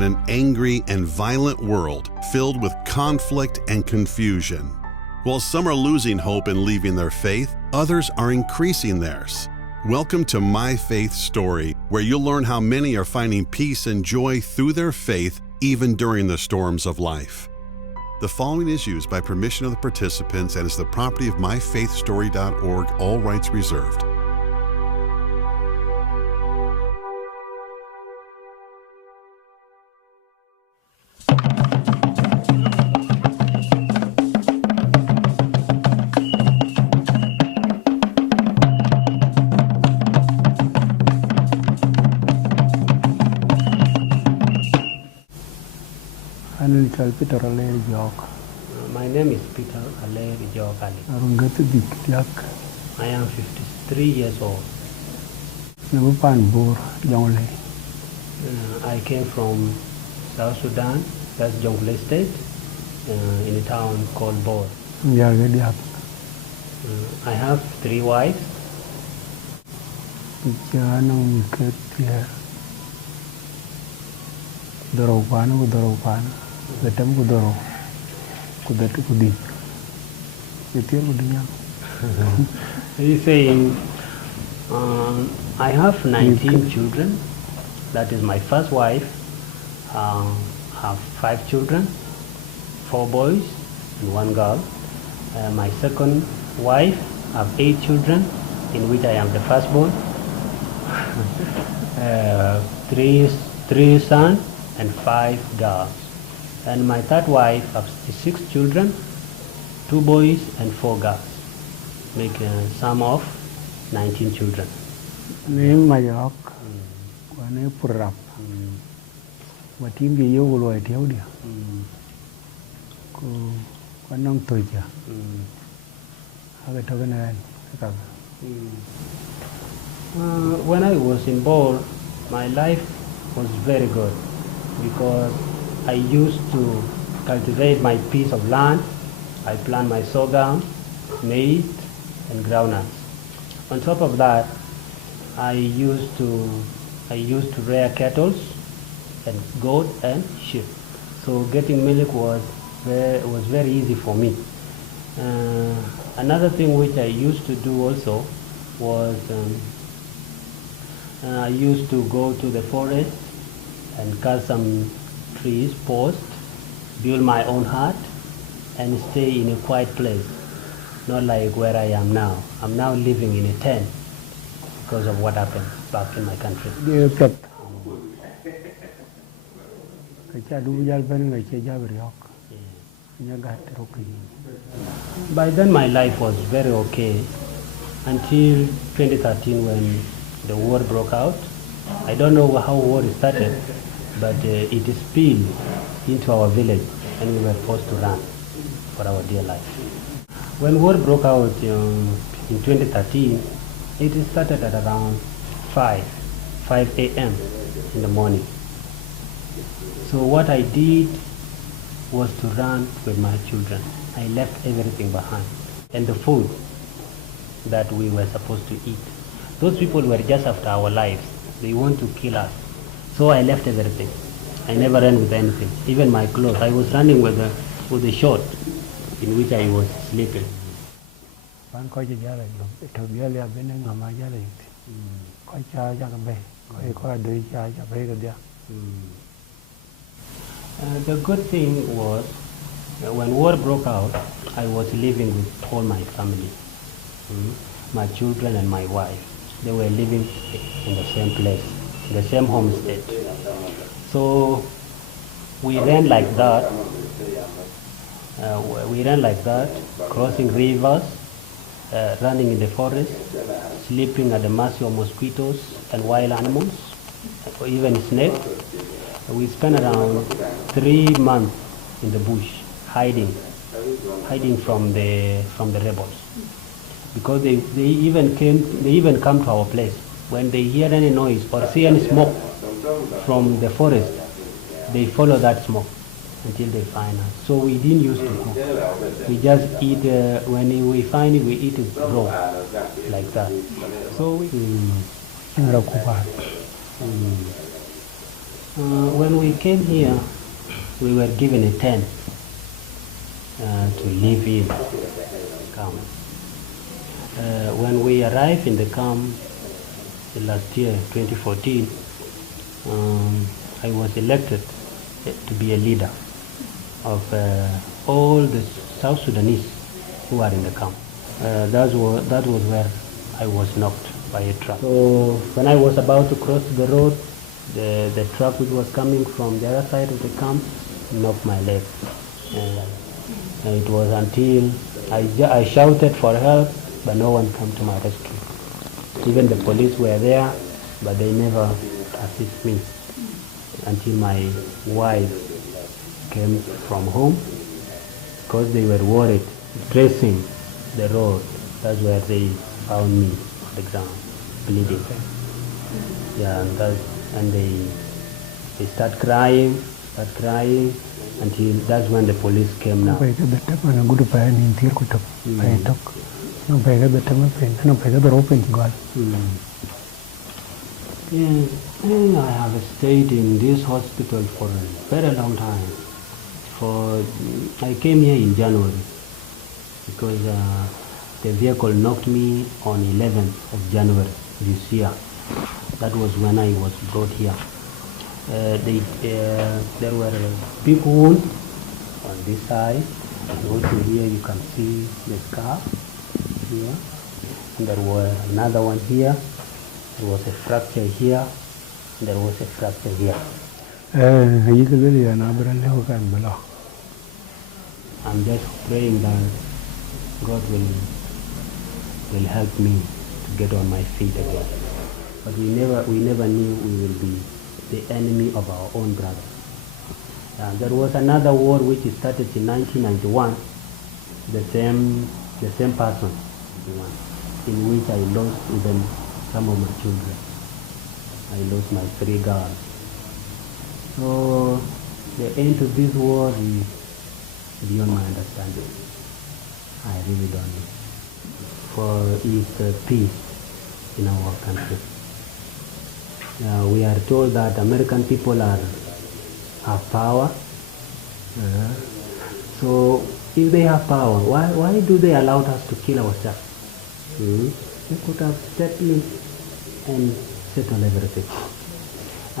in an angry and violent world filled with conflict and confusion. While some are losing hope and leaving their faith, others are increasing theirs. Welcome to My Faith Story, where you'll learn how many are finding peace and joy through their faith even during the storms of life. The following is used by permission of the participants and is the property of myfaithstory.org, all rights reserved. My name is Peter Aleer Jook Alith. I am 53 years old. I came from South Sudan, that's Jonglei State, in a town called Bor. I have 3 wives. He's saying, I have 19 children. That is my first wife. Have 5 children, 4 boys and 1 girl. My second wife have 8 children, in which I am the firstborn. 3 sons and 5 girls. And my third wife has 6 children, 2 boys and 4 girls, making a sum of 19 children. When I was in Bor, my life was very good because I used to cultivate my piece of land. I plant my sorghum, maize, and groundnuts. On top of that, I used to rear cattle and goat and sheep. So getting milk was very easy for me. Another thing which I used to do also was I used to go to the forest and cut some trees, posts, build my own hut, and stay in a quiet place, not like where I am now. I'm now living in a tent because of what happened back in my country. By then my life was very okay until 2013 when the war broke out. I don't know how war started, but it spilled into our village and we were forced to run for our dear life. When war broke out in 2013, it started at around 5 a.m. in the morning. So what I did was to run with my children. I left everything behind and the food that we were supposed to eat. Those people were just after our lives. They want to kill us. So I left everything. I never ran with anything, even my clothes. I was running with a short in which I was sleeping. The good thing was, when war broke out, I was living with all my family, my children and my wife. They were living in the same place, the same homestead. So we ran like that. Crossing rivers, running in the forest, sleeping at the mercy of mosquitoes and wild animals, or even snakes. We spent around 3 months in the bush, hiding from the rebels, because they even come to our place. When they hear any noise or see any smoke from the forest, they follow that smoke until they find us. So we didn't used to cook. We just eat, when we find it, we eat it raw, like that. So When we came here, we were given a tent to live in camp. When we arrived in the camp last year, 2014, I was elected to be a leader of all the South Sudanese who are in the camp. That was where I was knocked by a truck. So when I was about to cross the road, the truck which was coming from the other side of the camp knocked my leg. And it was until I shouted for help, but no one came to my rescue. Even the police were there, but they never assisted me until my wife came from home, because they were worried, tracing the road. That's where they found me on the ground, bleeding. Yeah, and they start crying until that's when the police came now. Yeah, I have stayed in this hospital for a very long time. I came here in January because the vehicle knocked me on 11th of January this year. That was when I was brought here. There were big wounds on this side, and also here you can see the scar here, and there was another one here. There was a fracture here, and there was a fracture here. I'm just praying that God will help me to get on my feet again. But we never knew we will be the enemy of our own brother. There was another war which started in 1991, the same person, in which I lost even some of my children. I lost my 3 girls. So the end of this war is beyond my understanding. I really don't know. For it's peace in our country. We are told that American people have power. So if they have power, why do they allow us to kill ourselves? They could have stepped in and settled everything.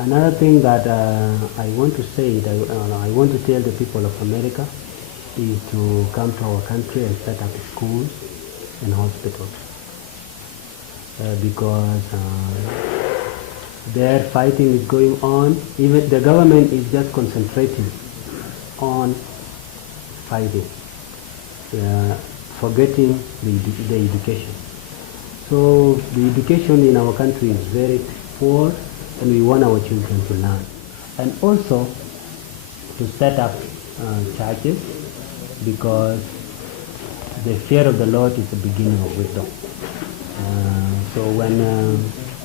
Another thing that I want to say, I want to tell the people of America, is to come to our country and set up schools and hospitals. Because their fighting is going on. Even the government is just concentrating on fighting, forgetting the education. So the education in our country is very poor, and we want our children to learn. And also to set up churches, because the fear of the Lord is the beginning of wisdom. So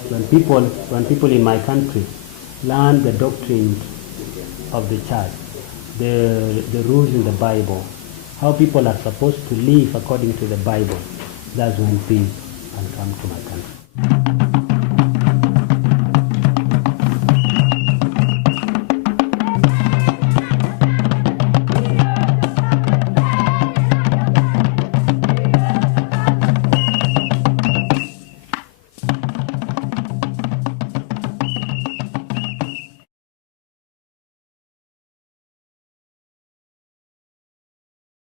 when people in my country learn the doctrine of the church, the rules in the Bible, how people are supposed to live according to the Bible, that's when peace can come to my country.